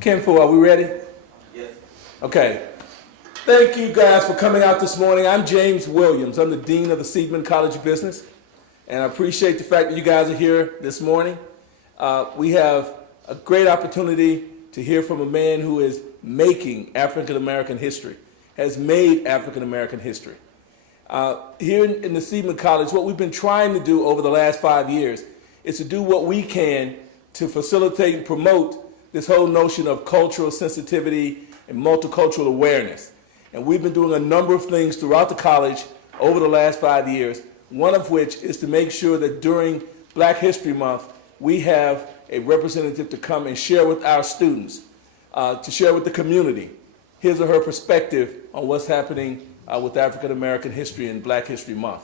Kenfu, are we ready? Yes. Okay. Thank you guys for coming out this morning. I'm James Williams. I'm the Dean of the Seidman College of Business, and I appreciate the fact that you guys are here this morning. We have a great opportunity to hear from a man who is making African American history, has made African American history. Here in the Seidman College, what we've been trying to do over the last 5 years is to do what we can to facilitate and promote this whole notion of cultural sensitivity and multicultural awareness. And we've been doing a number of things throughout the college over the last 5 years, one of which is to make sure that during Black History Month, we have a representative to come and share with our students, to share with the community his or her perspective on what's happening with African American history and Black History Month.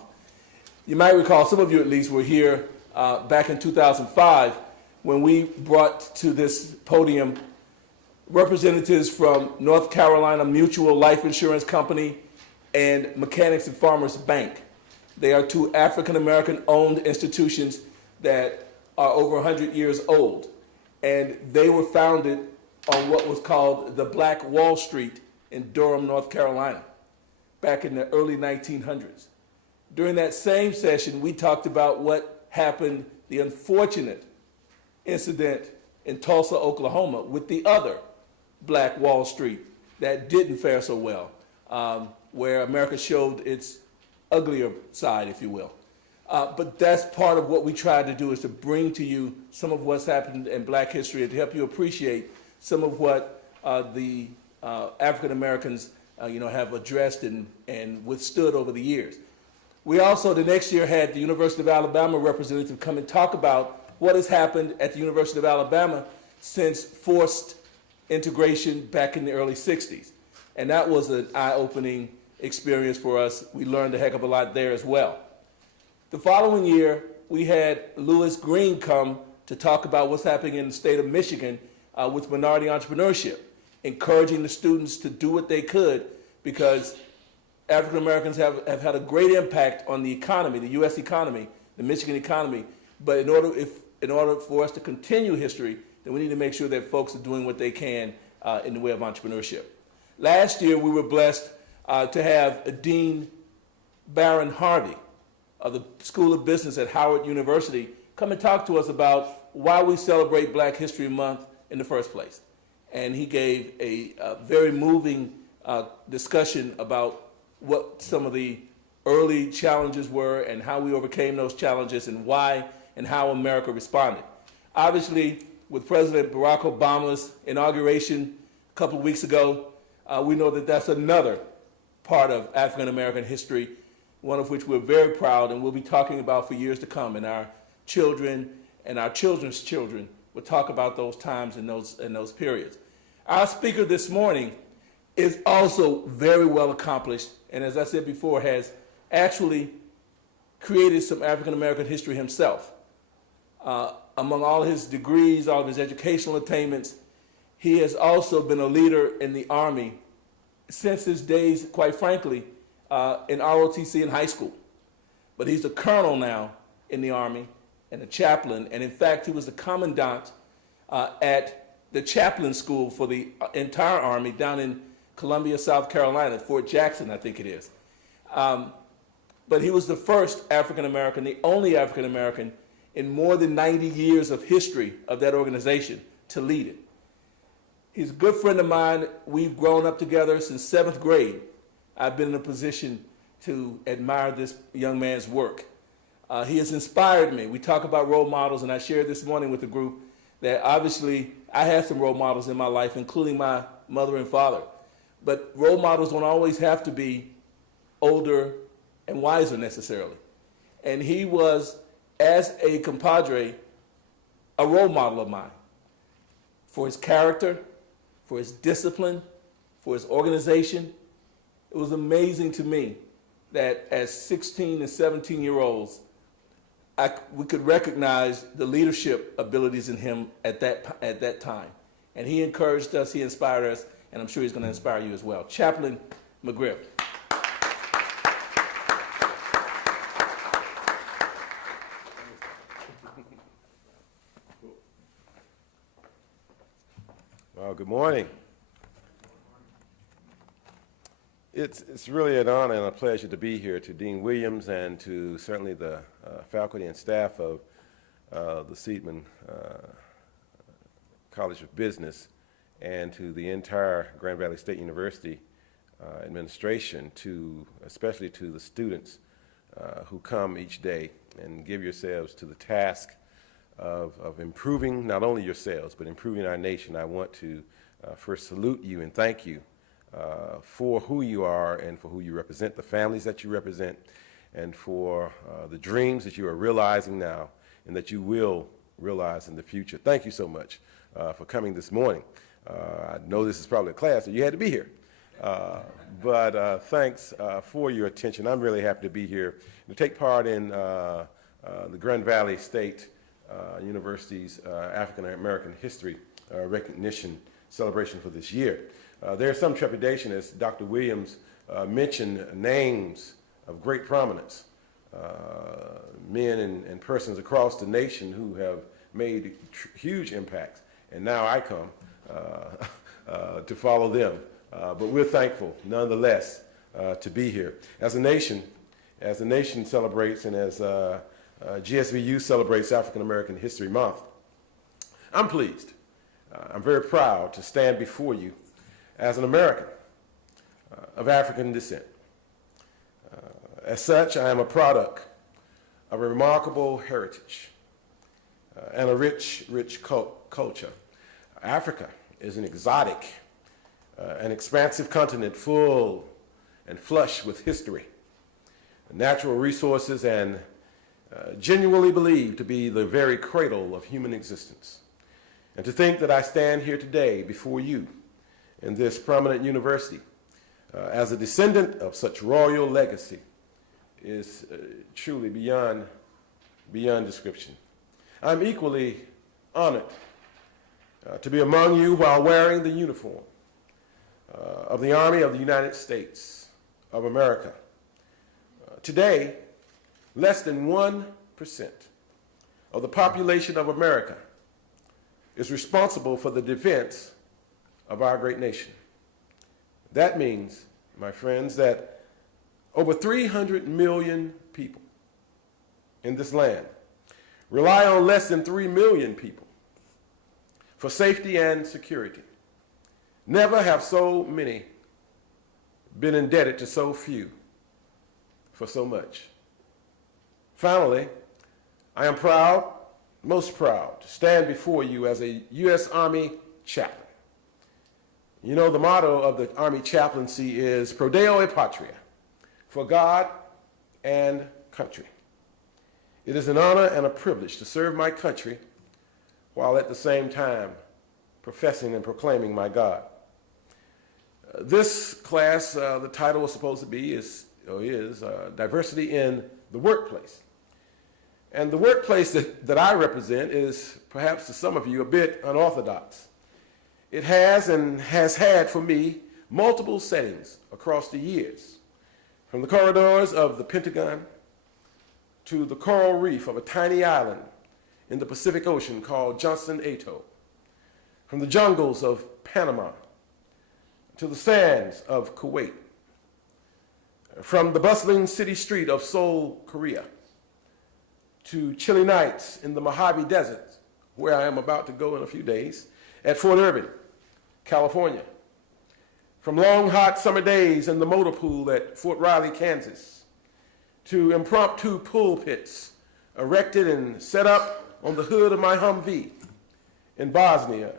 You might recall, some of you at least were here back in 2005 when we brought to this podium representatives from North Carolina Mutual Life Insurance Company and Mechanics and Farmers Bank. They are two African American owned institutions that are over 100 years old. And they were founded on what was called the Black Wall Street in Durham, North Carolina, back in the early 1900s. During that same session, we talked about what happened, the unfortunate incident in Tulsa, Oklahoma, with the other Black Wall Street that didn't fare so well, where America showed its uglier side, if you will. But that's part of what we tried to do, is to bring to you some of what's happened in Black history and to help you appreciate some of what the African Americans have addressed and withstood over the years. We also, the next year, had the University of Alabama representative come and talk about what has happened at the University of Alabama since forced integration back in the early 60s. And that was an eye-opening experience for us. We learned a heck of a lot there as well. The following year, we had Louis Green come to talk about what's happening in the state of Michigan with minority entrepreneurship, encouraging the students to do what they could, because African Americans have had a great impact on the economy, the U.S. economy, the Michigan economy. But in order for us to continue history, then we need to make sure that folks are doing what they can in the way of entrepreneurship. Last year, we were blessed to have Dean Baron Harvey of the School of Business at Howard University come and talk to us about why we celebrate Black History Month in the first place. And he gave a very moving discussion about what some of the early challenges were and how we overcame those challenges and why and how America responded. Obviously, with President Barack Obama's inauguration a couple of weeks ago, we know that that's another part of African American history, one of which we're very proud and we'll be talking about for years to come. And our children and our children's children will talk about those times and those periods. Our speaker this morning is also very well accomplished, and as I said before, has actually created some African American history himself. Among all his degrees, all of his educational attainments, he has also been a leader in the Army since his days, quite frankly, in ROTC in high school. But he's a colonel now in the Army and a chaplain, and in fact, he was the commandant at the chaplain school for the entire Army down in Columbia, South Carolina, Fort Jackson, I think it is. But he was the first African American, the only African American in more than 90 years of history of that organization to lead it. He's a good friend of mine. We've grown up together since 7th grade. I've been in a position to admire this young man's work. He has inspired me. We talk about role models, and I shared this morning with the group that obviously I had some role models in my life, including my mother and father. But role models don't always have to be older and wiser necessarily. And he was, as a compadre, a role model of mine for his character, for his discipline, for his organization. It was amazing to me that as 16 and 17-year-olds, we could recognize the leadership abilities in him at that time. And he encouraged us, he inspired us, and I'm sure he's going to inspire you as well. Chaplain McGriff. Well, good morning. It's really an honor and a pleasure to be here, to Dean Williams and to certainly the faculty and staff of the Seidman College of Business, and to the entire Grand Valley State University administration, especially to the students who come each day and give yourselves to the task of improving not only yourselves, but improving our nation. I want to first salute you and thank you for who you are and for who you represent, the families that you represent, and for the dreams that you are realizing now and that you will realize in the future. Thank you so much for coming this morning. I know this is probably a class, so you had to be here. But thanks for your attention. I'm really happy to be here to take part in the Grand Valley State University's African American History Recognition Celebration for this year. There's some trepidation, as Dr. Williams mentioned, names of great prominence, men and persons across the nation who have made huge impacts, and now I come to follow them. But we're thankful, nonetheless, to be here. As the nation celebrates, and as GSVU celebrates African American History Month, I'm pleased. I'm very proud to stand before you as an American of African descent. As such, I am a product of a remarkable heritage and a rich culture. Africa is an exotic, an expansive continent full and flush with history, natural resources, and genuinely believed to be the very cradle of human existence. And to think that I stand here today before you in this prominent university as a descendant of such royal legacy is truly beyond description. I'm equally honored to be among you while wearing the uniform of the Army of the United States of America. Today, less than 1% of the population of America is responsible for the defense of our great nation. That means, my friends, that over 300 million people in this land rely on less than 3 million people for safety and security. Never have so many been indebted to so few for so much. Finally, I am proud, most proud, to stand before you as a U.S. Army chaplain. You know, the motto of the Army chaplaincy is Pro Deo et Patria, for God and country. It is an honor and a privilege to serve my country while at the same time professing and proclaiming my God. This class, the title was supposed to be is Diversity in the Workplace. And the workplace that I represent is, perhaps to some of you, a bit unorthodox. It has and has had for me multiple settings across the years, from the corridors of the Pentagon to the coral reef of a tiny island in the Pacific Ocean called Johnston Atoll, from the jungles of Panama to the sands of Kuwait, from the bustling city street of Seoul, Korea, to chilly nights in the Mojave Desert, where I am about to go in a few days, at Fort Irving, California, from long, hot summer days in the motor pool at Fort Riley, Kansas, to impromptu pool pits erected and set up on the hood of my Humvee in Bosnia,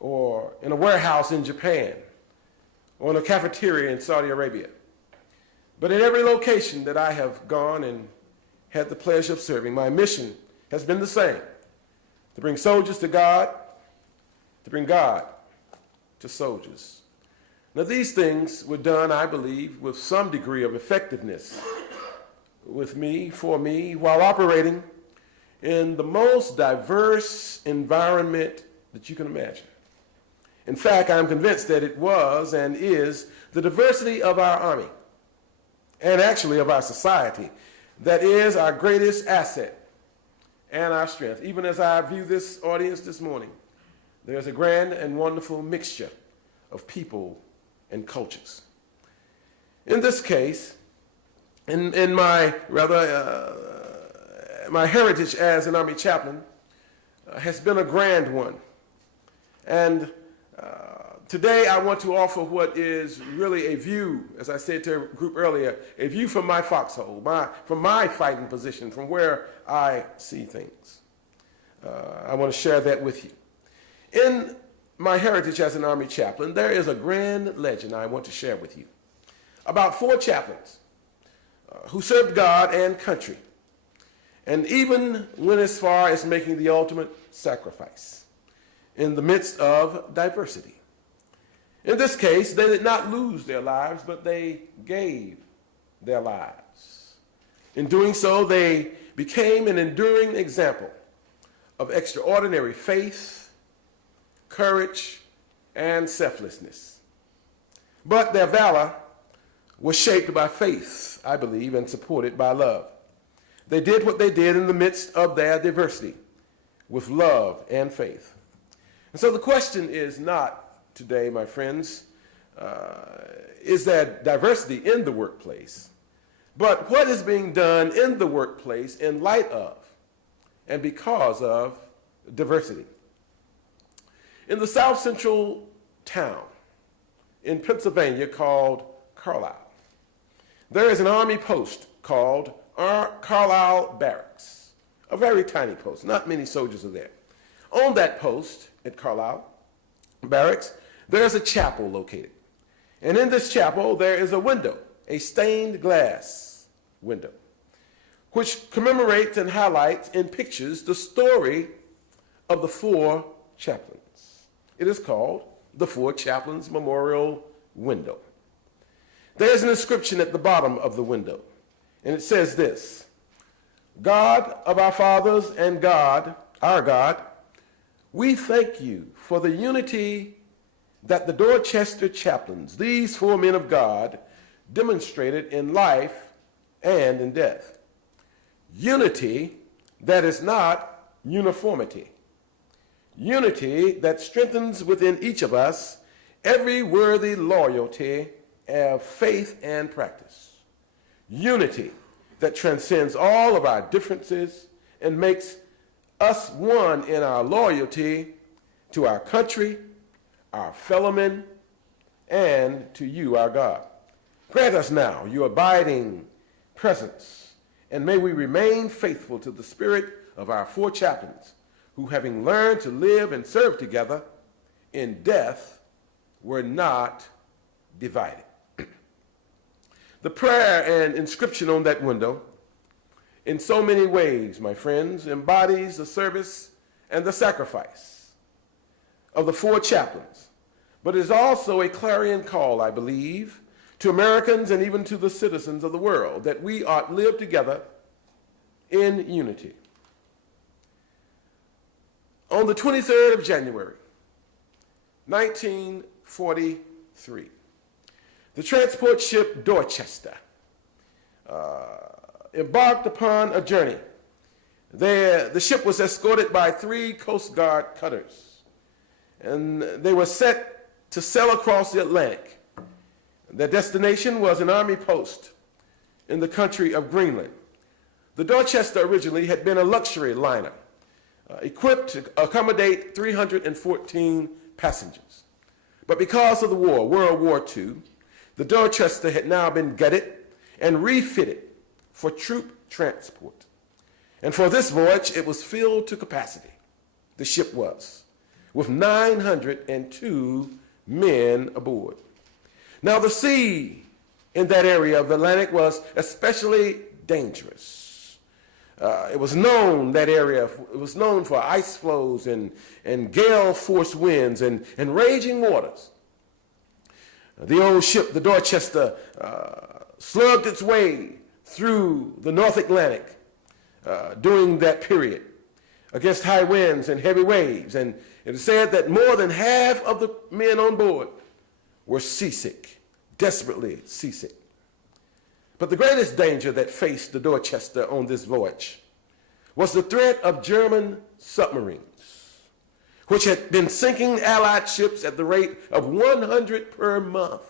or in a warehouse in Japan, or in a cafeteria in Saudi Arabia. But in every location that I have gone and had the pleasure of serving, my mission has been the same: to bring soldiers to God, to bring God to soldiers. Now, these things were done, I believe, with some degree of effectiveness with me, for me, while operating in the most diverse environment that you can imagine. In fact, I'm convinced that it was and is the diversity of our Army, and actually of our society, that is our greatest asset and our strength. Even as I view this audience this morning, there's a grand and wonderful mixture of people and cultures. In this case, in my my heritage as an Army chaplain has been a grand one. And today I want to offer what is really a view, as I said to a group earlier, a view from my foxhole, from my fighting position, from where I see things. I want to share that with you. In my heritage as an Army chaplain, there is a grand legend I want to share with you about 4 chaplains who served God and country, and even went as far as making the ultimate sacrifice in the midst of diversity. In this case, they did not lose their lives, but they gave their lives. In doing so, they became an enduring example of extraordinary faith, courage, and selflessness. But their valor was shaped by faith, I believe, and supported by love. They did what they did in the midst of their diversity with love and faith. And so the question is not today, my friends, is there diversity in the workplace, but what is being done in the workplace in light of and because of diversity. In the south central town in Pennsylvania called Carlisle, there is an Army post called Carlisle Barracks, a very tiny post, not many soldiers are there. On that post at Carlisle Barracks, there's a chapel located. And in this chapel, there is a window, a stained glass window, which commemorates and highlights in pictures the story of the 4 chaplains. It is called the 4 Chaplains Memorial Window. There's an inscription at the bottom of the window, and it says this: God of our fathers and God, our God, we thank you for the unity that the Dorchester chaplains, these 4 men of God, demonstrated in life and in death. Unity that is not uniformity. Unity that strengthens within each of us every worthy loyalty of faith and practice. Unity that transcends all of our differences and makes us one in our loyalty to our country, our fellow men, and to you, our God. Grant us now your abiding presence, and may we remain faithful to the spirit of our 4 chaplains, who, having learned to live and serve together in death, were not divided. The prayer and inscription on that window, in so many ways, my friends, embodies the service and the sacrifice of the 4 chaplains, but is also a clarion call, I believe, to Americans and even to the citizens of the world, that we ought live together in unity. On the 23rd of January, 1943, the transport ship Dorchester embarked upon a journey. The ship was escorted by 3 Coast Guard cutters, and they were set to sail across the Atlantic. Their destination was an Army post in the country of Greenland. The Dorchester originally had been a luxury liner, equipped to accommodate 314 passengers. But because of the war, World War II, the Dorchester had now been gutted and refitted for troop transport. And for this voyage, it was filled to capacity. The ship was, with 902 men aboard. Now, the sea in that area of the Atlantic was especially dangerous. It was known for ice flows and gale force winds and raging waters. The old ship, the Dorchester, slugged its way through the North Atlantic during that period against high winds and heavy waves. And it is said that more than half of the men on board were seasick, desperately seasick. But the greatest danger that faced the Dorchester on this voyage was the threat of German submarines, which had been sinking Allied ships at the rate of 100 per month.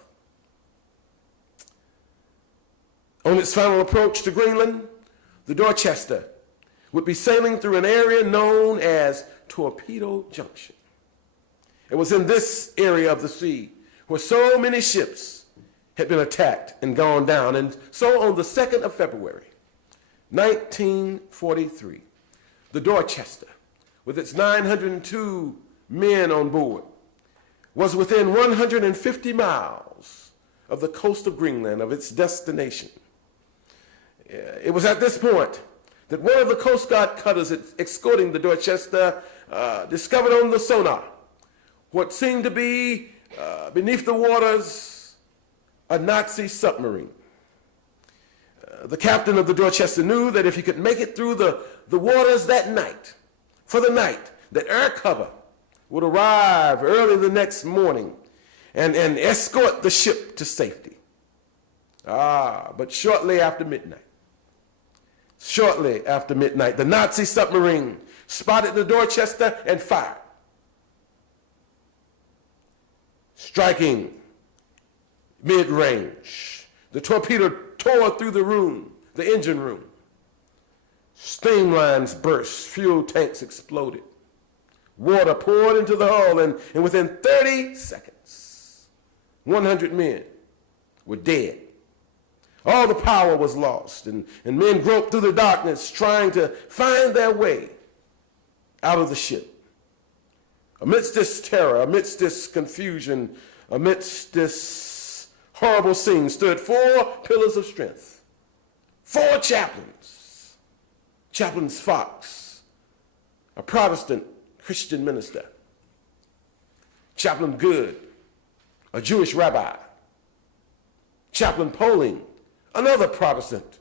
On its final approach to Greenland, the Dorchester would be sailing through an area known as Torpedo Junction. It was in this area of the sea where so many ships had been attacked and gone down. And so on the 2nd of February, 1943, the Dorchester, with its 902 men on board, was within 150 miles of the coast of Greenland, of its destination. It was at this point that one of the Coast Guard cutters escorting the Dorchester discovered on the sonar what seemed to be, beneath the waters, a Nazi submarine. The captain of the Dorchester knew that if he could make it through the waters that night, for the night, that air cover would arrive early the next morning and escort the ship to safety. But shortly after midnight, the Nazi submarine spotted the Dorchester and fired, striking mid-range. The torpedo tore through the engine room. Steam lines burst, fuel tanks exploded. Water poured into the hull, and within 30 seconds, 100 men were dead. All the power was lost, and men groped through the darkness trying to find their way out of the ship. Amidst this terror, amidst this confusion, amidst this horrible scene stood 4 pillars of strength, 4 chaplains. Chaplains Fox, a Protestant Christian minister. Chaplain Good, a Jewish rabbi. Chaplain Poling, another Protestant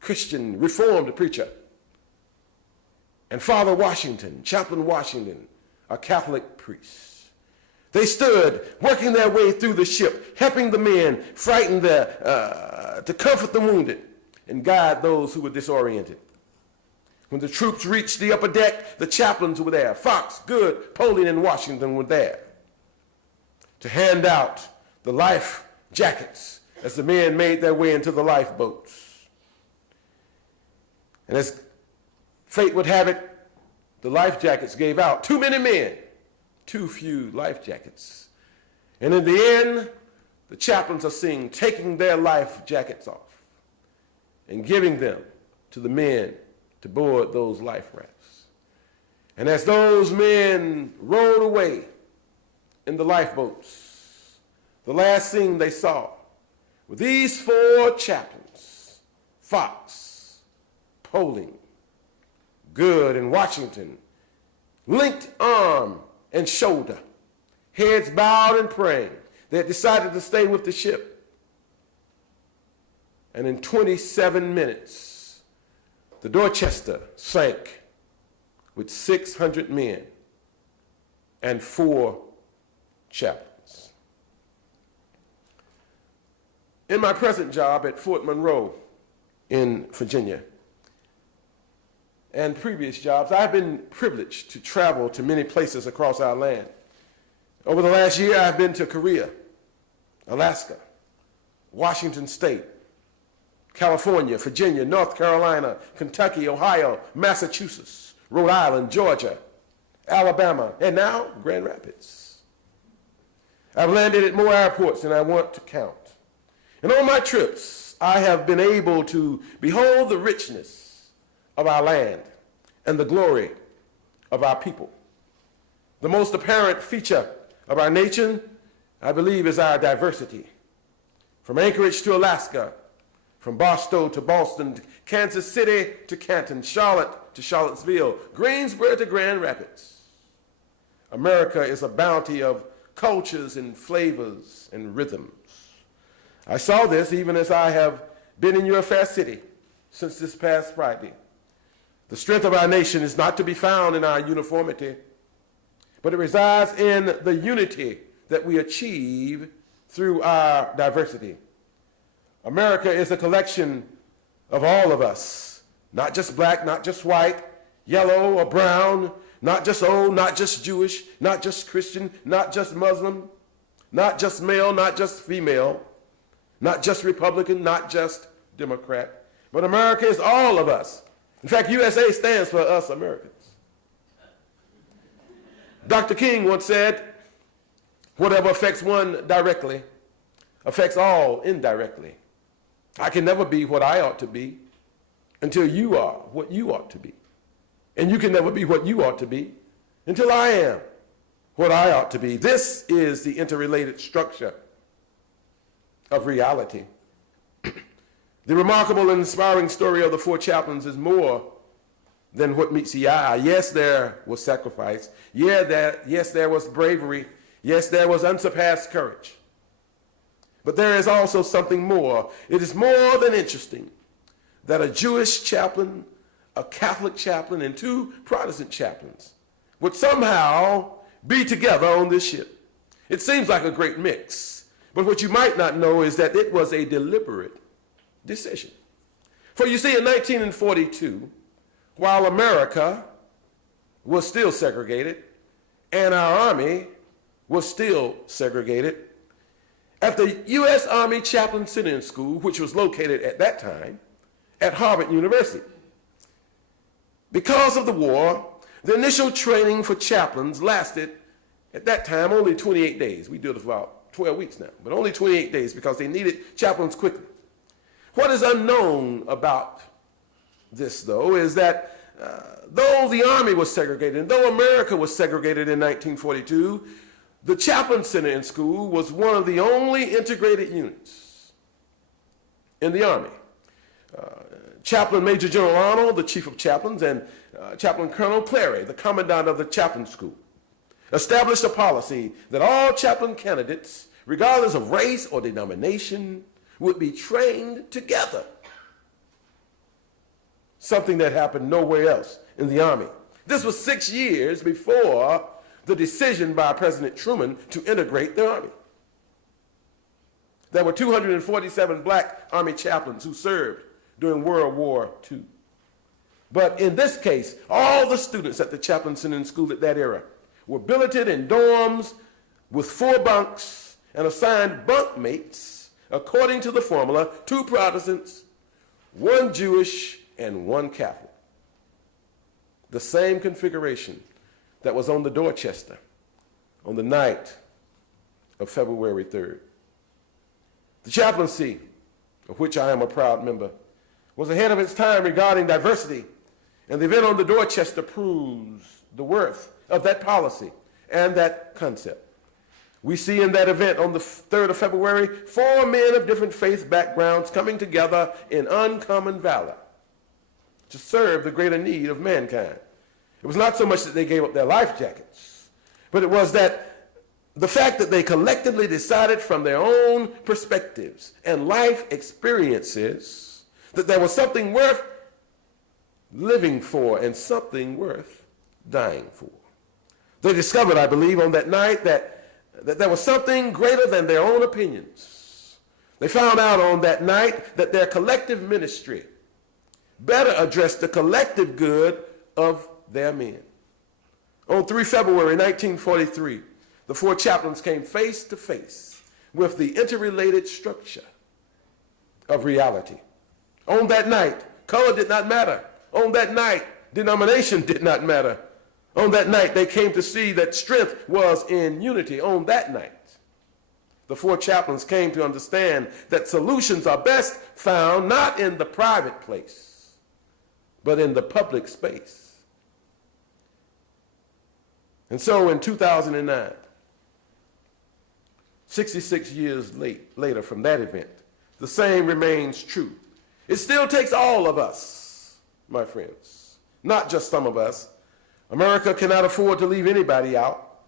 Christian Reformed preacher. And Father Washington, Chaplain Washington, a Catholic priest. They stood working their way through the ship, helping the men frightened to comfort the wounded and guide those who were disoriented. When the troops reached the upper deck, the chaplains were there. Fox, Good, Poling, and Washington were there to hand out the life jackets as the men made their way into the lifeboats. And as fate would have it, the life jackets gave out. Too many men, too few life jackets. And in the end, the chaplains are seen taking their life jackets off and giving them to the men to board those life rafts. And as those men rowed away in the lifeboats, the last thing they saw were these 4 chaplains, Fox, Poling, Good, and Washington, linked arm and shoulder, heads bowed and praying. They had decided to stay with the ship. And in 27 minutes, the Dorchester sank with 600 men and 4 chaplains. In my present job at Fort Monroe in Virginia, and previous jobs, I've been privileged to travel to many places across our land. Over the last year, I've been to Korea, Alaska, Washington State, California, Virginia, North Carolina, Kentucky, Ohio, Massachusetts, Rhode Island, Georgia, Alabama, and now Grand Rapids. I've landed at more airports than I want to count. And on my trips, I have been able to behold the richness of our land and the glory of our people. The most apparent feature of our nation, I believe, is our diversity. From Anchorage to Alaska, from Barstow to Boston, Kansas City to Canton, Charlotte to Charlottesville, Greensboro to Grand Rapids. America is a bounty of cultures and flavors and rhythms. I saw this even as I have been in your fair city since this past Friday. The strength of our nation is not to be found in our uniformity, but it resides in the unity that we achieve through our diversity. America is a collection of all of us, not just black, not just white, yellow or brown, not just old, not just Jewish, not just Christian, not just Muslim, not just male, not just female, not just Republican, not just Democrat, but America is all of us. In fact, USA stands for us Americans. Dr. King once said, whatever affects one directly affects all indirectly. I can never be what I ought to be until you are what you ought to be. And you can never be what you ought to be until I am what I ought to be. This is the interrelated structure of reality. The remarkable and inspiring story of the four chaplains is more than what meets the eye. Yes, there was sacrifice. Yes, there was bravery. Yes, there was unsurpassed courage. But there is also something more. It is more than interesting that a Jewish chaplain, a Catholic chaplain, and two Protestant chaplains would somehow be together on this ship. It seems like a great mix, but what you might not know is that it was a deliberate decision. For you see, in 1942, while America was still segregated and our army was still segregated, at the U.S. Army Chaplain Center School, which was located at that time at Harvard University, because of the war, the initial training for chaplains lasted, at that time, only 28 days. We do it for about 12 weeks now, but only 28 days because they needed chaplains quickly. What is unknown about this, though, is that though the Army was segregated, and though America was segregated in 1942, the Chaplain Center in School was one of the only integrated units in the Army. Chaplain Major General Arnold, the Chief of Chaplains, and Chaplain Colonel Clary, the Commandant of the Chaplain School, established a policy that all chaplain candidates, regardless of race or denomination, would be trained together. Something that happened nowhere else in the Army. This was 6 years before the decision by President Truman to integrate the Army. There were 247 black Army chaplains who served during World War II. But in this case, all the students at the Chaplain Center School at that era were billeted in dorms with 4 bunks and assigned bunk mates according to the formula: 2 Protestants, 1 Jewish, and 1 Catholic. The same configuration that was on the Dorchester on the night of February 3rd. The chaplaincy, of which I am a proud member, was ahead of its time regarding diversity, and the event on the Dorchester proves the worth of that policy and that concept. We see in that event on the 3rd of February 4 men of different faith backgrounds coming together in uncommon valor to serve the greater need of mankind. It was not so much that they gave up their life jackets, but it was that the fact that they collectively decided from their own perspectives and life experiences that there was something worth living for and something worth dying for. They discovered, I believe, on that night that there was something greater than their own opinions. They found out on that night that their collective ministry better addressed the collective good of their men. On 3 February 1943, the 4 chaplains came face to face with the interrelated structure of reality. On that night, color did not matter. On that night, denomination did not matter. On that night, they came to see that strength was in unity. On that night, the 4 chaplains came to understand that solutions are best found not in the private place, but in the public space. And so in 2009, 66 years later from that event, the same remains true. It still takes all of us, my friends, not just some of us. America cannot afford to leave anybody out.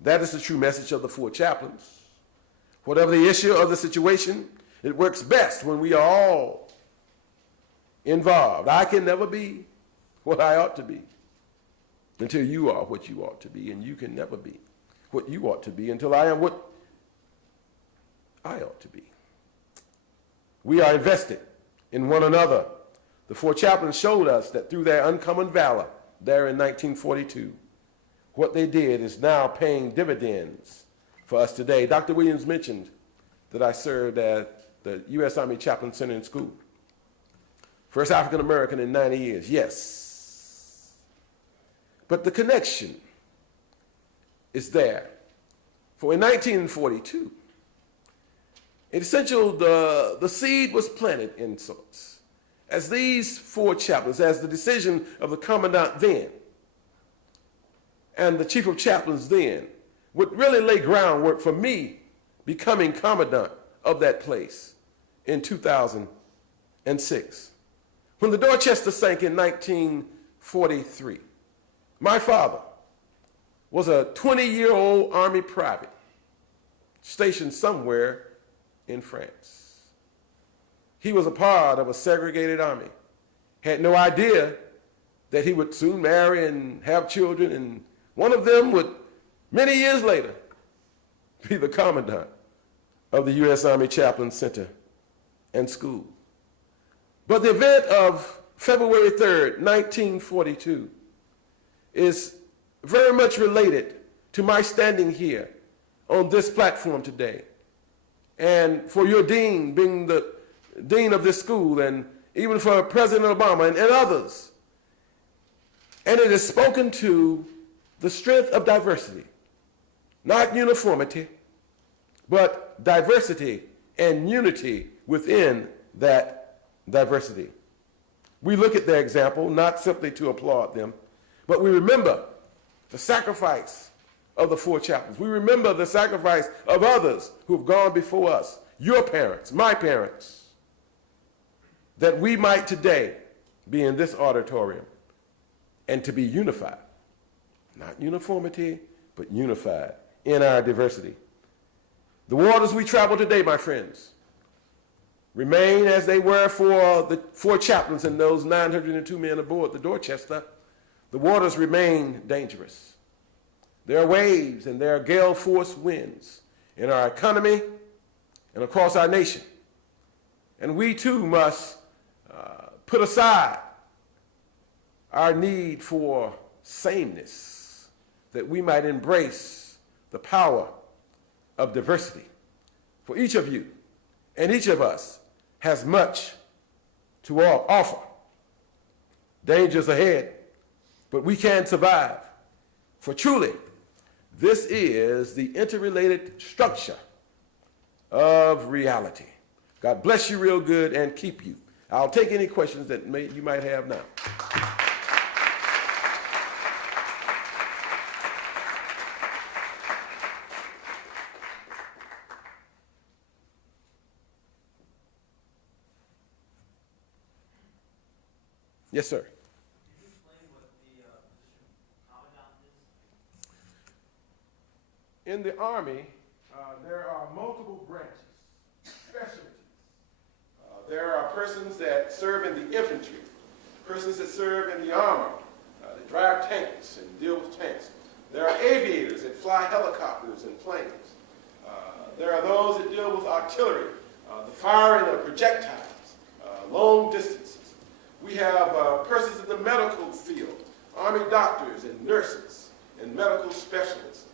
That is the true message of the 4 chaplains. Whatever the issue or the situation, it works best when we are all involved. I can never be what I ought to be until you are what you ought to be, and you can never be what you ought to be until I am what I ought to be. We are invested in one another. The 4 chaplains showed us that through their uncommon valor there in 1942, what they did is now paying dividends for us today. Dr. Williams mentioned that I served at the U.S. Army Chaplain Center and School. First African American in 90 years, yes. But the connection is there. For in 1942, in essential, the seed was planted in sorts. As these four chaplains, as the decision of the commandant then, and the chief of chaplains then, would really lay groundwork for me becoming commandant of that place in 2006. When the Dorchester sank in 1943, my father was a 20-year-old Army private stationed somewhere in France. He was a part of a segregated army, had no idea that he would soon marry and have children, and one of them would, many years later, be the commandant of the U.S. Army Chaplain Center and School. But the event of February 3rd, 1942 is very much related to my standing here on this platform today. And for your dean being the dean of this school, and even for President Obama and others. And it is spoken to the strength of diversity, not uniformity, but diversity and unity within that diversity. We look at their example, not simply to applaud them, but we remember the sacrifice of the four chaplains. We remember the sacrifice of others who have gone before us, your parents, my parents, that we might today be in this auditorium and to be unified. Not uniformity, but unified in our diversity. The waters we travel today, my friends, remain as they were for the four chaplains and those 902 men aboard the Dorchester. The waters remain dangerous. There are waves and there are gale force winds in our economy and across our nation. And we too must put aside our need for sameness, that we might embrace the power of diversity. For each of you and each of us has much to offer. Dangers ahead, but we can survive. For truly, this is the interrelated structure of reality. God bless you real good and keep you. I'll take any questions that you might have now. Yes, sir. Can you explain what the position commandant is? In the Army, there are multiple branches, specialties. There are persons that serve in the infantry, persons that serve in the armor, that drive tanks and deal with tanks. There are aviators that fly helicopters and planes. There are those that deal with artillery, the firing of projectiles, long distances. We have persons in the medical field, Army doctors and nurses and medical specialists.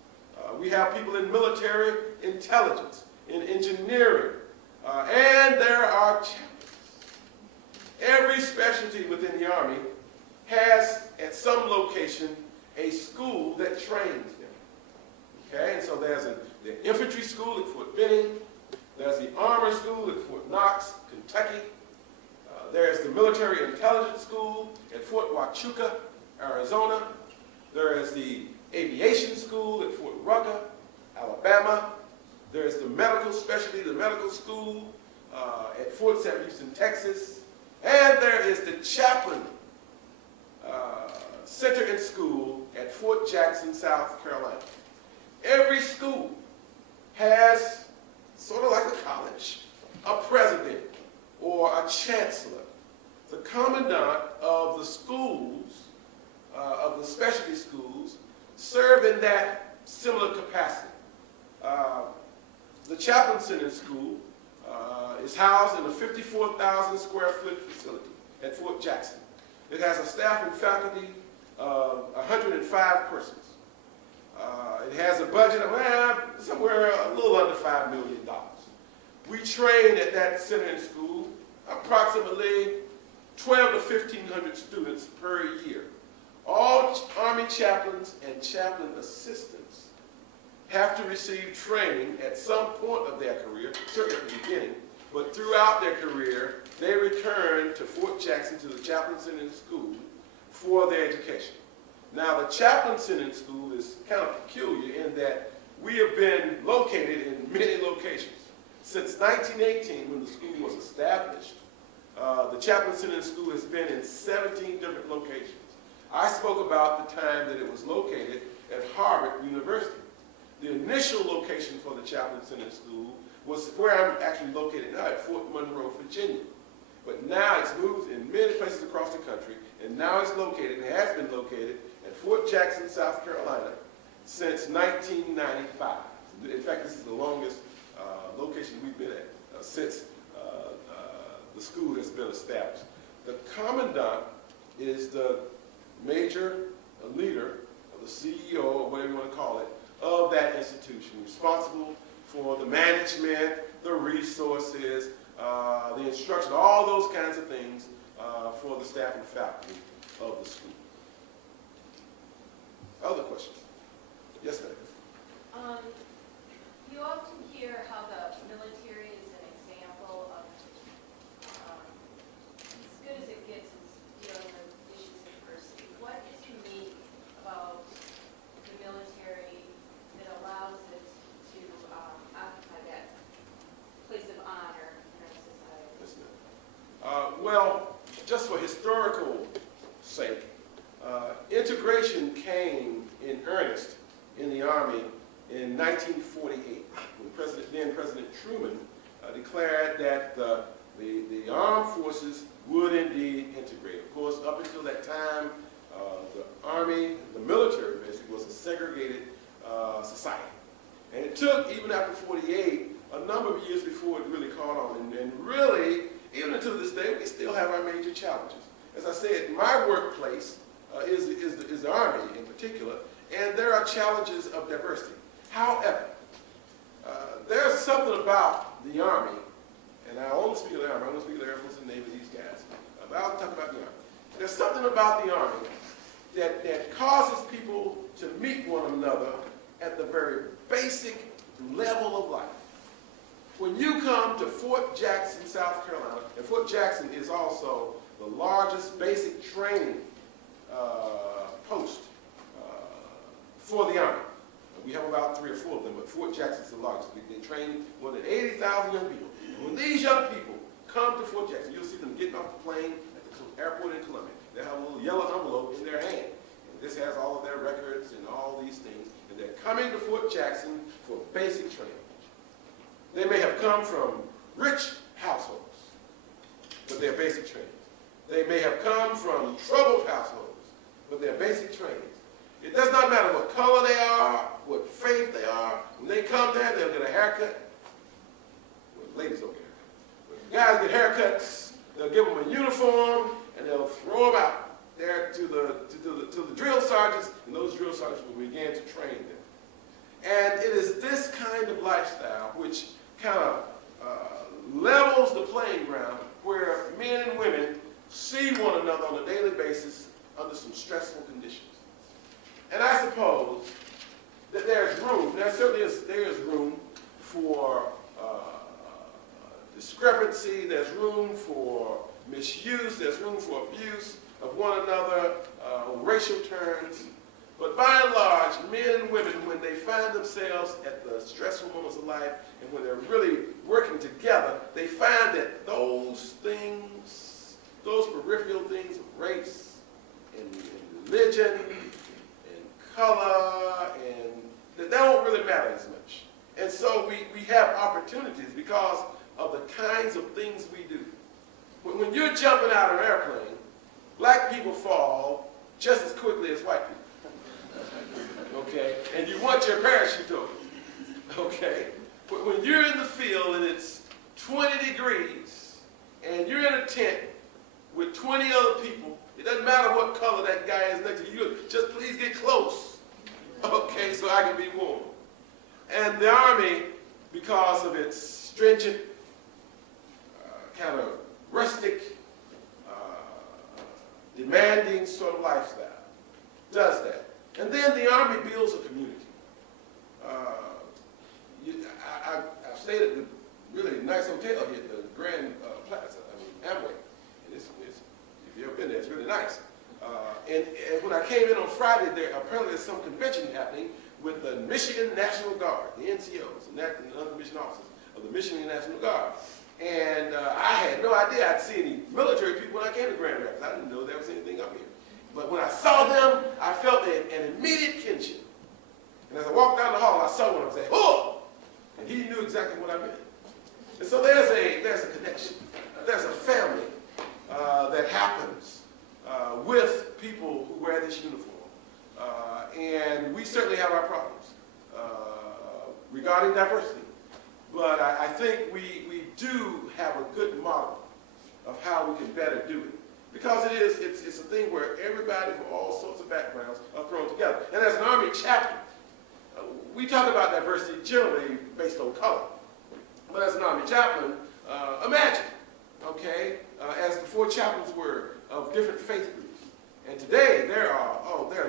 We have people in military intelligence, in engineering, and there are chaplains. Every specialty within the Army has, at some location, a school that trains them. Okay, and so there's the infantry school at Fort Benning, there's the armor school at Fort Knox, Kentucky, there's the military intelligence school at Fort Huachuca, Arizona, there is the aviation school at Fort Rucker, Alabama, there's the medical specialty, the medical school at Fort Sam Houston, Texas, and there is the chaplain center and school at Fort Jackson, South Carolina. Every school has, sort of like a college, a president or a chancellor. The commandant of the schools, of the specialty schools, serve in that similar capacity. The Chaplain Center School is housed in a 54,000 square foot facility at Fort Jackson. It has a staff and faculty 105 persons. It has a budget of somewhere a little under $5 million. We train at that center and school approximately 12 to 1,500 students per year. All Army chaplains and chaplain assistants have to receive training at some point of their career, certainly at the beginning, but throughout their career, they return to Fort Jackson to the Chaplain Center and School for their education. Now, the Chaplain Center and School is kind of peculiar in that we have been located in many locations. Since 1918, when the school was established, the Chaplain Center and School has been in 17 different locations. I spoke about the time that it was located at Harvard University. The initial location for the Chaplain Center and School was where I'm actually located now at Fort Monroe, Virginia. But now it's moved in many places across the country, and now it's located, and has been located, at Fort Jackson, South Carolina, since 1995. In fact, this is the longest location we've been at since the school has been established. The commandant is the major leader, or the CEO, or whatever you want to call it, of that institution, responsible for the management, the resources, the instruction, all those kinds of things for the staff and faculty of the school. Other questions? Yes, ma'am. You often hear how the military is an example of as good as it gets is dealing with issues of diversity. What is unique about the military that allows it to occupy that place of honor in our society? Yes, ma'am. Well, just for historical sake, integration came in earnest in the Army in 1948, when then President Truman declared that the armed forces would indeed integrate. Of course, up until that time, the Army, the military basically, was a segregated society. And it took, even after 48, a number of years before it really caught on. And really, even until this day, we still have our major challenges. As I said, my workplace is the Army in particular, and there are challenges of diversity. However, there's something about the Army, and I only speak of the Army, I only speak of the Air Force and Navy, these guys, but I'll talk about the Army. There's something about the Army that causes people to meet one another at the very basic level of life. When you come to Fort Jackson, South Carolina, and Fort Jackson is also the largest basic training post for the Army. We have about 3 or 4 of them, but Fort Jackson is the largest. They train more than 80,000 young people. And when these young people come to Fort Jackson, you'll see them getting off the plane at the airport in Columbia. They have a little yellow envelope in their hand. And this has all of their records and all these things. And they're coming to Fort Jackson for basic training. They may have come from rich households, but they're basic trainings. They may have come from troubled households, but they're basic trainings. It does not matter what color they are, what faith they are. When they come there, they'll get a haircut. Well, ladies don't get a haircut. Guys get haircuts. They'll give them a uniform, and they'll throw them out there to the drill sergeants, and those drill sergeants will begin to train them. And it is this kind of lifestyle which kind of levels the playing ground where men and women see one another on a daily basis under some stressful conditions. And I suppose that there's room, there certainly is room for discrepancy, there's room for misuse, there's room for abuse of one another on racial terms. But by and large, men and women, when they find themselves at the stressful moments of life and when they're really working together, they find that those things, those peripheral things of race and religion and color, and that don't really matter as much. And so we have opportunities because of the kinds of things we do. When you're jumping out of an airplane, black people fall just as quickly as white people. Okay? And you want your parachute open. Okay? But when you're in the field and it's 20 degrees and you're in a tent with 20 other people It doesn't matter what color that guy is next to you. Just please get close, okay, so I can be warm. And the Army, because of its stringent, kind of rustic, demanding sort of lifestyle, does that. And then the Army builds a community. I've stayed at the really nice hotel here, the Grand Plaza, Amway. And if you've ever been there, it's really nice. And when I came in on Friday, apparently there's some convention happening with the Michigan National Guard, the NCOs, and other mission officers of the Michigan National Guard. And I had no idea I'd see any military people when I came to Grand Rapids. I didn't know there was anything up here. But when I saw them, I felt an immediate kinship. And as I walked down the hall, I saw one and said, "Oh!" And he knew exactly what I meant. And so there's a connection. There's a family that happens with people who wear this uniform. And we certainly have our problems regarding diversity. But I think we do have a good model of how we can better do it. Because it's a thing where everybody from all sorts of backgrounds are thrown together. And as an Army chaplain, we talk about diversity generally based on color. But as an Army chaplain, imagine, okay, as the 4 chaplains were of different faith groups. And today there are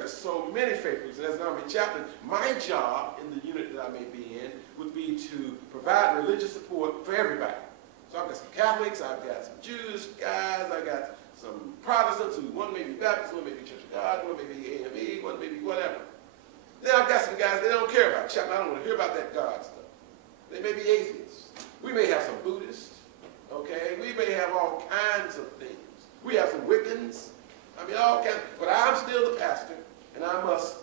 just so many faith groups. And as an Army chaplain, my job in the unit that I may be in would be to provide religious support for everybody. So I've got some Catholics, I've got some Jewish guys, I've got some Protestants, one may be Baptist, one may be Church of God, one may be AME, one may be whatever. Then I've got some guys, they don't care about chaplain. I don't want to hear about that God stuff. They may be atheists. We may have some Buddhists, okay? We may have all kinds of things. We have some Wiccans. I mean, all kinds. But I'm still the pastor, and I must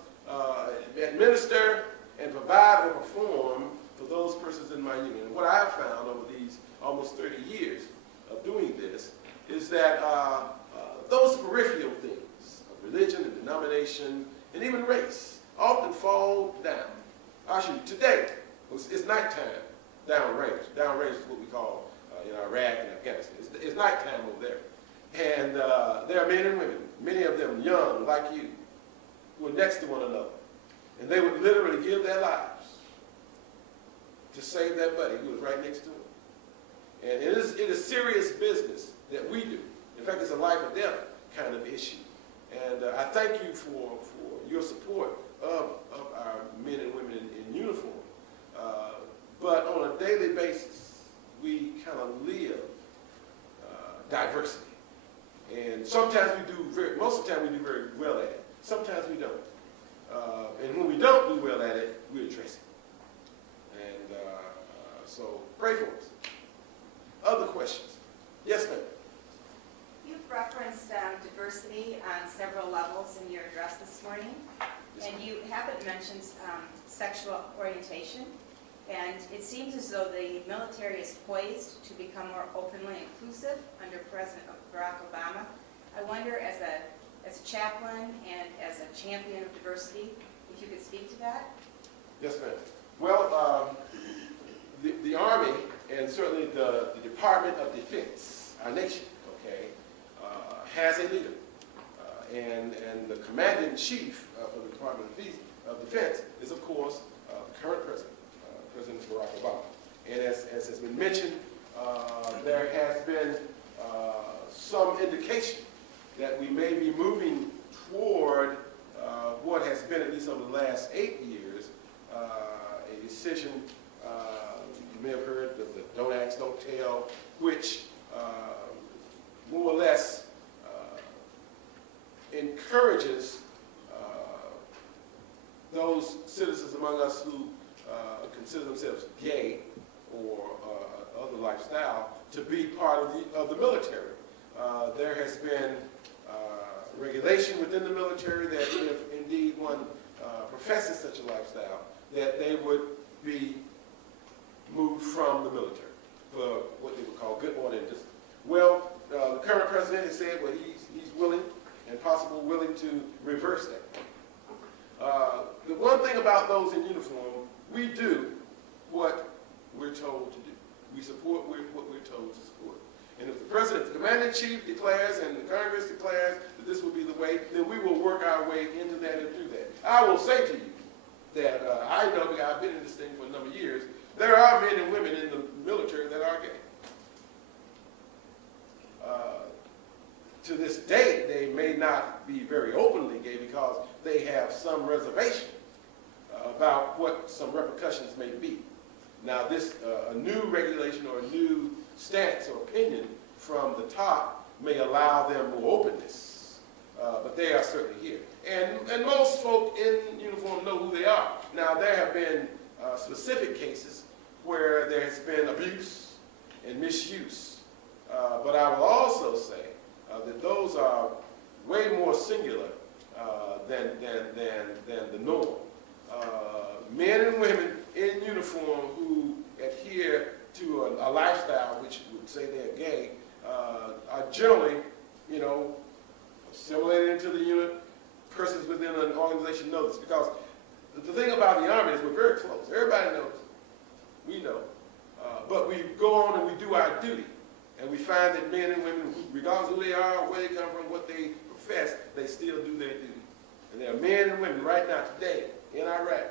administer and provide or perform for those persons in my union. And what I've found over these almost 30 years of doing this is that those peripheral things of religion and denomination and even race often fall down. Actually, today, it's nighttime downrange. Downrange is what we call in Iraq and Afghanistan. It's nighttime over there. And there are men and women, many of them young like you, who are next to one another. And they would literally give their lives to save that buddy who was right next to them. And it is serious business that we do. In fact, it's a life or death kind of issue. And I thank you for your support of our men and women in uniform. But on a daily basis, we kind of live diversity. And sometimes most of the time we do very well at it. Sometimes we don't. And when we don't do well at it, we address it. And so pray for us. Other questions? Yes, ma'am. You've referenced diversity on several levels in your address this morning, and you haven't mentioned sexual orientation. And it seems as though the military is poised to become more openly inclusive under President Barack Obama. I wonder, as a chaplain and as a champion of diversity, if you could speak to that? Yes, ma'am. Well, the Army and certainly the Department of Defense, our nation, okay, has a leader. And the commander-in-chief of the Department of Defense is, of course, the current president, President Barack Obama. And as has been mentioned, there has been some indication that we may be moving toward what has been, at least over the last 8 years, a decision, you may have heard of the Don't Ask, Don't Tell, which more or less encourages those citizens among us who consider themselves gay or other lifestyle to be part of the military. There has been regulation within the military that if indeed one professes such a lifestyle, that they would be moved from the military for what they would call good order and discipline. Well, the current president has said he's willing and possibly willing to reverse that. The one thing about those in uniform, we do what we're told to do. We support what we're told to support. And if the president, the commander-in-chief declares and the Congress declares that this will be the way, then we will work our way into that and through that. I will say to you that I know, because I've been in this thing for a number of years, there are men and women in the military that are gay. To this day, they may not be very openly gay because they have some reservation about what some repercussions may be. Now, this a new regulation or a new stance or opinion from the top may allow them more openness, but they are certainly here. And most folk in uniform know who they are. Now, there have been specific cases where there has been abuse and misuse, but I will also say that those are way more singular than the norm. Men and women in uniform who adhere to a lifestyle which would say they're gay are generally, assimilated into the unit. Persons within an organization know this, because the thing about the Army is we're very close. Everybody knows. We know. But we go on and we do our duty. And we find that men and women, regardless of who they are, where they come from, what they profess, they still do their duty. And there are men and women right now today in Iraq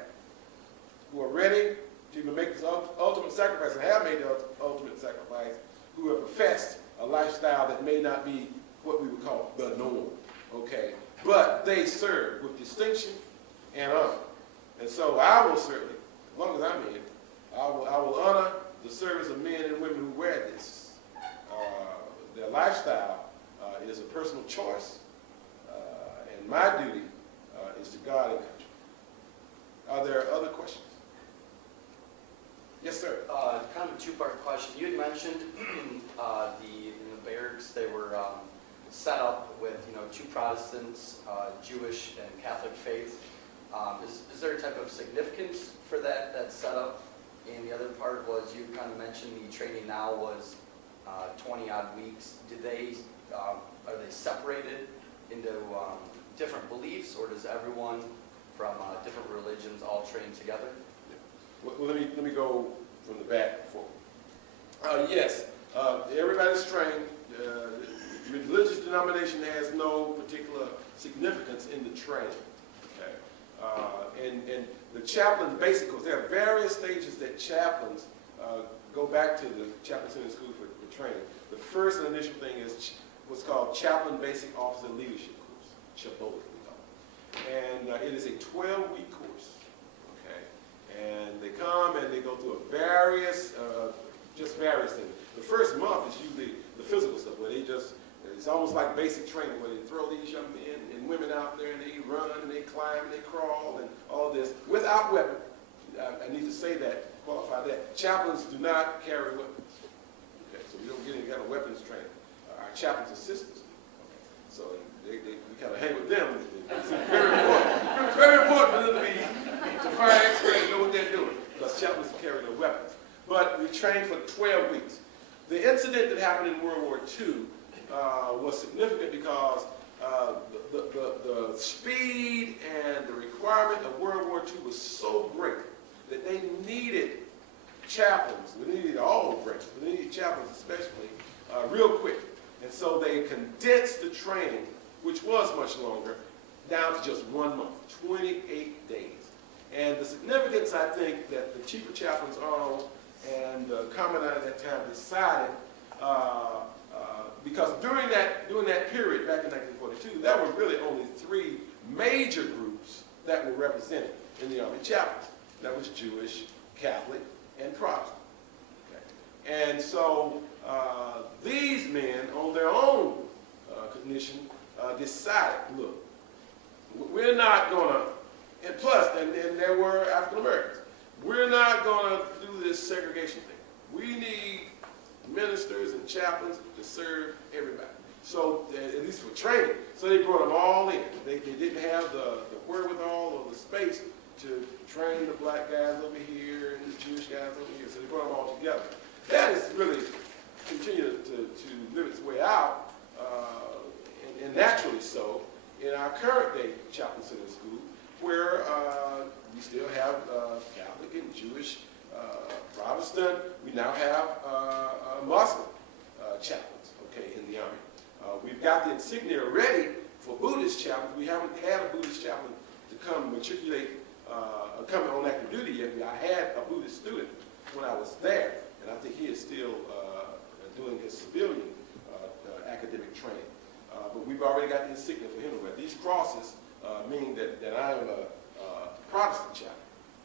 who are ready to even make this ultimate sacrifice, and have made the ultimate sacrifice, who have professed a lifestyle that may not be what we would call the norm, okay? But they serve with distinction and honor. And so I will certainly, as long as I'm in, I will honor the service of men and women who wear this. Their lifestyle is a personal choice, and my duty is to God and country. Are there other questions? Yes, sir. Kind of a two-part question. You had mentioned in the barracks they were set up with two Protestants, Jewish and Catholic faith. Is there a type of significance for that setup? And the other part was you kind of mentioned the training now was 20-odd weeks. Are they separated into different beliefs, or does everyone from different religions all train together? Well, let me go from the back forward. Yes, everybody's trained. Religious denomination has no particular significance in the training. Okay, and the Chaplain Basic course. There are various stages that chaplains go back to the Chaplain Center School for training. The first and initial thing is what's called Chaplain Basic Officer Leadership Course, CHABOLIC we call it. And it is a 12-week course, okay? And they come and they go through various things. The first month is usually the physical stuff, where it's almost like basic training, where they throw these young men and women out there and they run and they climb and they crawl and all this without weapons. I need to say that, qualify that. Chaplains do not carry weapons. Okay, so we don't get any kind of weapons training. Our chaplains assist us. Okay, so we kind of hang with them. It's very important. It's very important for them to fire experts and know what they're doing, because chaplains carry no weapons. But we trained for 12 weeks. The incident that happened in World War II was significant because the speed and the requirement of World War II was so great that they needed chaplains. We needed all branches, but they needed chaplains especially, real quick. And so they condensed the training, which was much longer, down to just 1 month, 28 days. And the significance, I think, that the Chief of Chaplains, Arnold, and the Commandant at that time decided, because during that period, back in 1942, there were really only 3 major groups that were represented in the Army chaplains. That was Jewish, Catholic, and Protestant. Okay. And so these men, on their own cognition, decided, look, we're not going to, and plus, and there were African Americans, we're not going to do this segregation thing. We need ministers and chaplains to serve everybody. So, at least for training. So they brought them all in. They didn't have the wherewithal or the space to train the black guys over here and the Jewish guys over here. So they brought them all together. That has really continued to live its way out, and naturally so, in our current day Chaplain Center School, where we still have Catholic and Jewish, Protestant. We now have Muslim chaplains. We've got the insignia ready for Buddhist chaplains. We haven't had a Buddhist chaplain to come matriculate, come on active duty yet. I had a Buddhist student when I was there, and I think he is still doing his civilian academic training. But we've already got the insignia for him to wear. These crosses mean that I am a Protestant chaplain.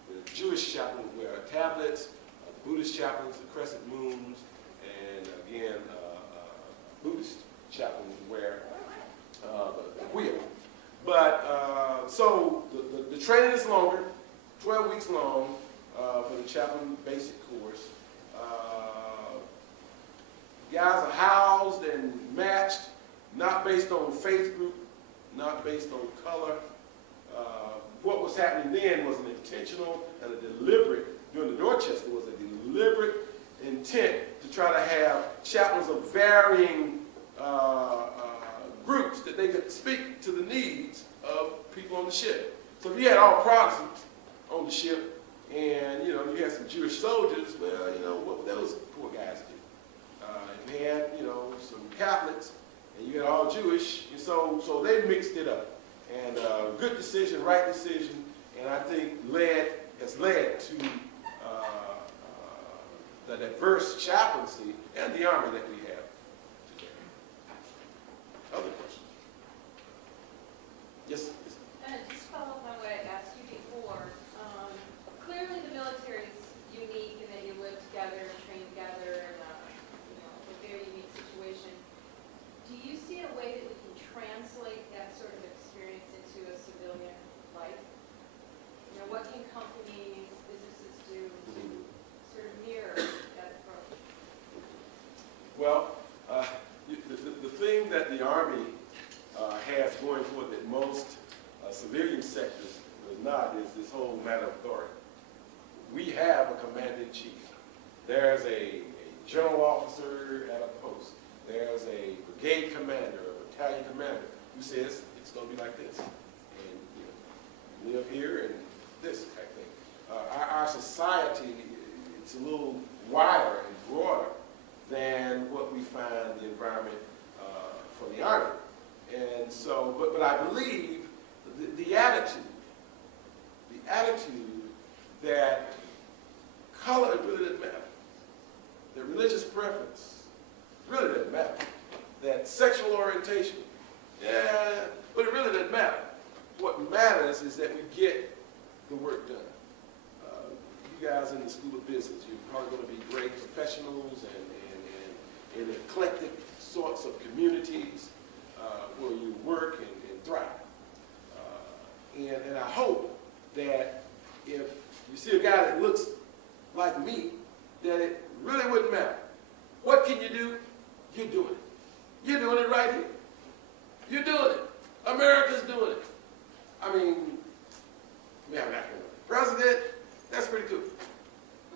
The Jewish chaplains wear tablets, the Buddhist chaplains, the crescent moons, and again, Buddhist chaplains wear the wheel. But so the training is longer, 12 weeks long for the Chaplain Basic course. Guys are housed and matched, not based on faith group, not based on color. What was happening then was an intentional and a deliberate, during the Dorchester, was a deliberate intent to try to have chaplains of varying groups that they could speak to the needs of people on the ship. So if you had all Protestants on the ship and, you had some Jewish soldiers, well, what would those poor guys do? If you had, some Catholics and you had all Jewish, and so they mixed it up. And good decision, right decision, and I think has led to the diverse chaplaincy and the Army that we have today. Other questions? Yes? Just follow up on what I asked you before. Clearly the military is unique in that you live together, train together, and a very unique situation. Do you see a way that we can translate that sort of experience into a civilian life? What can companies, businesses do to sort of mirror that approach? Well, the thing that the Army has going for it that most civilian sectors does not is this whole matter of authority. We have a commander-in-chief. There's a general officer at a post. There's a brigade commander, a battalion commander who says it's going to be like this. And live here and this type thing. Our society, it's a little wider and broader than what we find the environment for the Army. And so, but I believe the attitude that color really doesn't matter, that religious preference really doesn't matter, that sexual orientation, yeah, but it really doesn't matter. What matters is that we get the work done. You guys in the School of Business, you're probably going to be great professionals and in eclectic sorts of communities where you work and thrive. And I hope that if you see a guy that looks like me, that it really wouldn't matter. What can you do? You're doing it. You're doing it right here. You're doing it. America's doing it. I mean, we have an African president. That's pretty cool.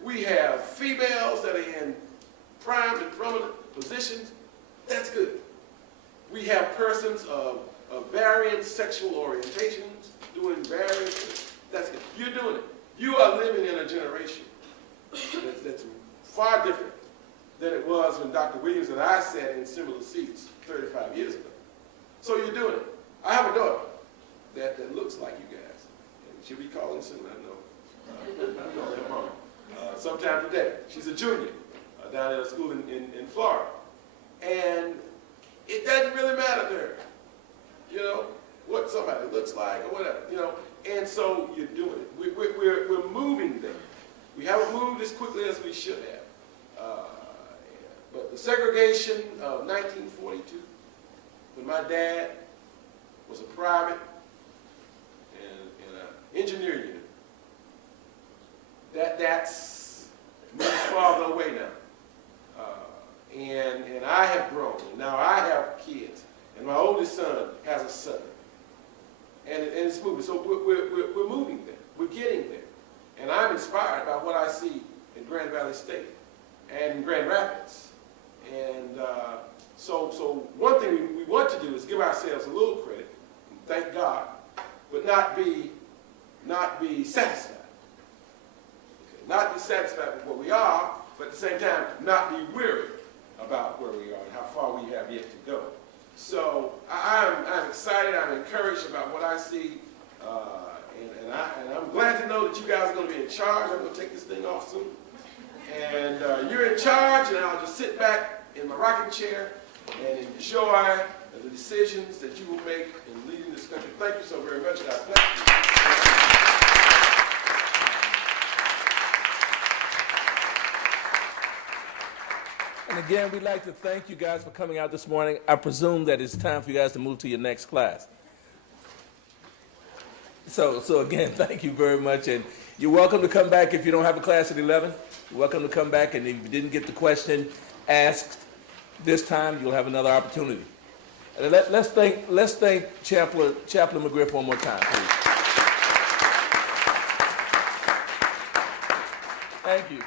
We have females that are in prime and prominent positions. That's good. We have persons of varying sexual orientations doing various things. That's good. You're doing it. You are living in a generation that's far different than it was when Dr. Williams and I sat in similar seats 35 years ago. So you're doing it. I have a daughter that looks like you guys. And she'll be calling soon, I know. I know her mom. Sometime today. She's a junior down at a school in Florida. And it doesn't really matter to her, what somebody looks like or whatever, And so you're doing it. We're moving there. We haven't moved as quickly as we should have. But the segregation of 1942, when my dad was a private in an engineer unit, that's moved farther away now. And I have grown, and now I have kids, and my oldest son has a son. And it's moving. So we're moving there. We're getting there. And I'm inspired by what I see in Grand Valley State and in Grand Rapids. And so one thing we want to do is give ourselves a little credit, and thank God, but not be satisfied. Okay? Not be satisfied with where we are, but at the same time, not be weary about where we are and how far we have yet to go. So I'm excited, I'm encouraged about what I see, and I'm glad to know that you guys are going to be in charge. I'm going to take this thing off soon. And you're in charge, and I'll just sit back in my rocking chair and enjoy the decisions that you will make in leading this country. Thank you so very much, God bless you. And again, we'd like to thank you guys for coming out this morning. I presume that it's time for you guys to move to your next class. So again, thank you very much, and you're welcome to come back if you don't have a class at 11. You're welcome to come back, and if you didn't get the question asked this time, you'll have another opportunity. And let's thank Chaplain McGriff one more time, please. Thank you.